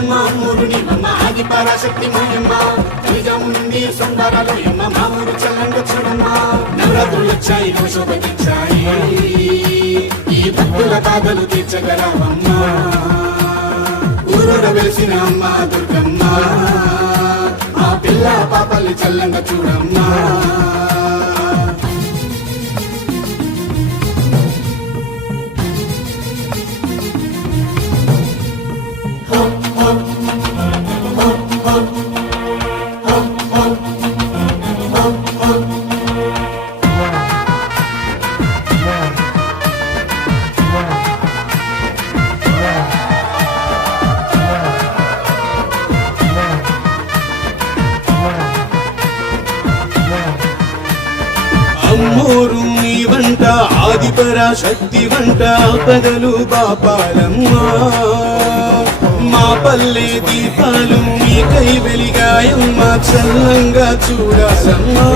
అమ్మకు నీవమ్మ నీవమ్మ ఆది పరాశక్తి మాయమ్మ నిజముంది సంబరాలు ఎమ్మ మా ఊరు చల్లంగా చూడమ్మ. నవరాత్రులు వచ్చాయి శోభకిచ్చాయి ఈ భక్తుల బాధలు తీర్చగలవమ్మ. ఊరూర వెలిసిన అమ్మ దుర్గమ్మ. ఆ పిల్ల పాపల్ని చల్లంగా చూడమ్మా. అమ్మోరు నీ వంట ఆదిపరా శక్తి వంట పదలు బాపాలమ్మ. మా పల్లె దీపాలు మీకై వెలిగాయమ్మ చల్లంగా చూడాలమ్మా.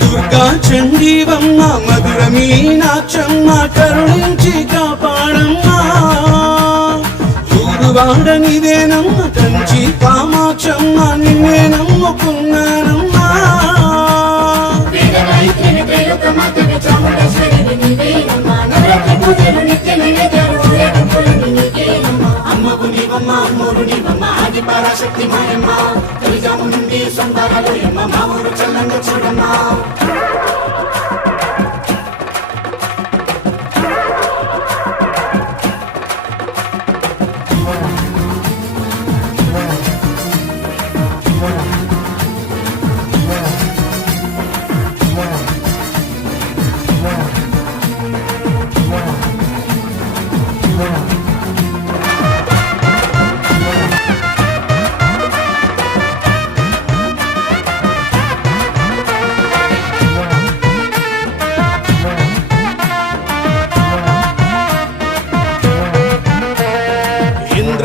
దుర్గా చండీవమ్మ మధుర మీనాక్షమ్మ కరుణించి కాపాడమ్మా. ఊరువాడనిదేనమ్మ కంచి కామాక్షమ్మ నిన్నే నమ్ముకున్నానమ్మా. నీవమ్మ అమ్మోరు ఆది పరాశక్తి మాయమ్మ. తొలిజాము నుండి సంబరాలు ఎమ్మ మా ఊరు చల్లంగా చూడమ్మా.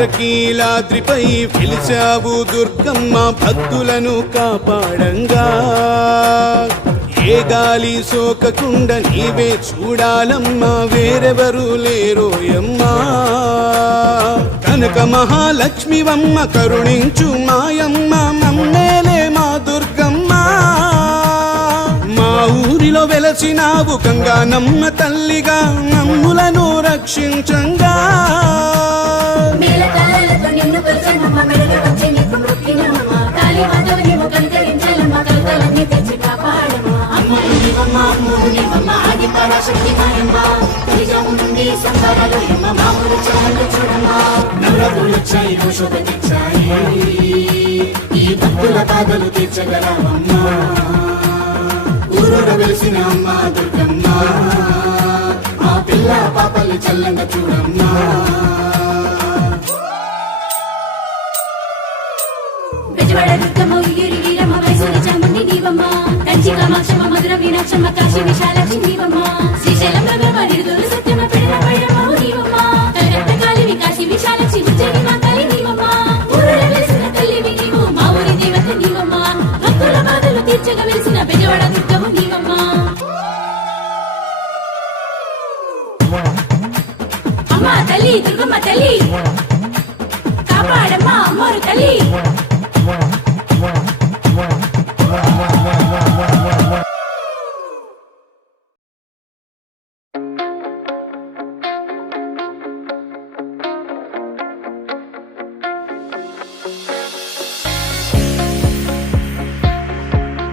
ఇంద్రకీలాద్రిపై పిలిచావు దుర్గమ్మ భక్తులను కాపాడంగా. ఏ గాలి సోకకుండ నీవే చూడాలమ్మా వేరెవరు లేరోయమ్మా కనక మహాలక్ష్మివమ్మ కరుణించు మాయమ్మ మమ్మేలే మా దుర్గమ్మ. మా ఊరిలో వెలసినావు గంగా నమ్మ తల్లిగా నమ్ములను రక్షించంగా. మేళతాళాలతో నిన్ను కొలిచానమ్మ, మెడలు వంచి నీకు మొక్కినామమ్మ. కాళీ మాధవ నీవు కనికరించాలమ్మ, కలతలన్నీ తెచ్చి కాపాడమ్మా. నీవమ్మ నీవమ్మ ఆది పరాశక్తి మాయమ్మ నుండి సంబరాలు ఎమ్మ చూడమ్మా. వచ్చాయి ఈ భక్తుల బాధలు వెలిసిన అమ్మ దుర్గమ్మ. పిల్ల చల్లంగా చూడమ్మా. మధుర కాశీ విశాలాక్షి నీవమ్మ. శ్రీశైలం గంగమ్మ, నిడుదోలు నీవమ్మ. కాశీ ఉజ్జయిని మా తల్లి నీవమ్మ. ఊరుల వెలిసిన తల్లివి నీవు, మా ఊరి దేవత నీవమ్మ. భక్తుల బాధలు వెలిసిన బెజవాడ దుర్గమ్మ నీవమ్మ అమ్మ తల్లి దుర్గమ్మ తల్లి కాపాడమ్మ అమ్మోరు తల్లి